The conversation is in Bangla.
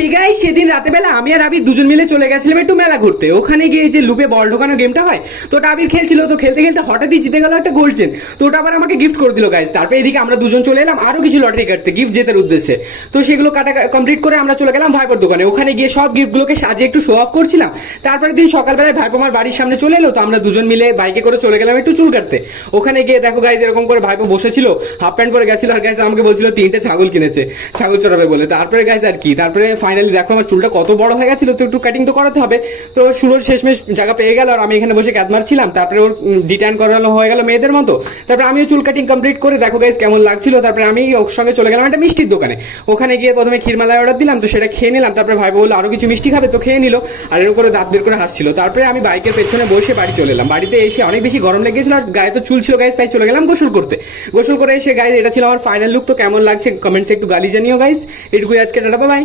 হে গাইস, সেদিন রাতে বেলা আমি আর আবির দুজন মিলে চলে গেছিলাম একটু মেলা ঘুরতে। ওখানে গিয়ে যে লুপে বল ঢোকানো গেমটা হয়, তো ওটা আবির খেলছিল। তো খেলতে খেলতে হঠাৎই জিতে গেল একটা গোল্ড চেন। তো ওটা আবার আমাকে গিফট করে দিল গাইস। তারপরে এদিকে আমরা দুজন চলে এলাম আরো কিছু লটারি কাটতে গিফট জেতার উদ্দেশ্যে। তো সেগুলো কাটা কমপ্লিট করে আমরা চলে গেলাম ভাইপোর দোকানে। ওখানে গিয়ে সব গিফটগুলোকে সাজিয়ে একটু শো অফ করছিলাম। তারপরে দিন সকালবেলায় ভাইপো আমার বাড়ির সামনে চলে এলো। তো আমরা দুজন মিলে বাইকে করে চলে গেলাম একটু চুল কাটতে। ওখানে গিয়ে দেখো গাইস, এরকম করে ভাইপো বসেছিল, হাফ প্যান্ট পরে গেছিল। আর গাইস আমাকে বলছিল 3টে ছাগল কিনেছে, ছাগল চড়াবে বলে। তারপরে গাইস আর কি, তারপরে ফাইনালি দেখো আমার চুলটা কত বড় হয়ে গেছিল, তো একটু কাটিং তো করাতে হবে। তো সুরজ শেষমেশ জায়গা পেয়ে গেল, আর আমি এখানে বসে ক্যাদ মারছিলাম। তারপরে ওর ডিটাইন করানো হয়ে গেল মেয়েদের মতো। তারপরে আমিও চুল কাটিং কমপ্লিট করে দেখো গাইস কেমন লাগছিল। তারপরে আমি ওর সঙ্গে চলে গেলাম একটা মিষ্টির দোকানে। ওখানে গিয়ে প্রথমে ক্ষীরমালাই অর্ডার দিলাম, তো সেটা খেয়ে নিলাম। তারপরে ভাই বললো আরো কিছু মিষ্টি খাবে, তো খেয়ে নিল। আর এর করে দাঁত বের করে হাসছিল। তারপরে আমি বাইকের পেছনে বসে বাড়ি চলে এলাম। বাড়িতে এসে অনেক বেশি গরম লেগেছিল, আর গায়ে তো চুল ছিল গাইস, তাই চলে গেলাম গোসল করতে। গোসল করে এসে গাইস এটা ছিল আমার ফাইনাল লুক। তো কেমন লাগছে কমেন্টসে একটু গালি জানিও গাইস। এটুকুই আজকে, টাটা বাই।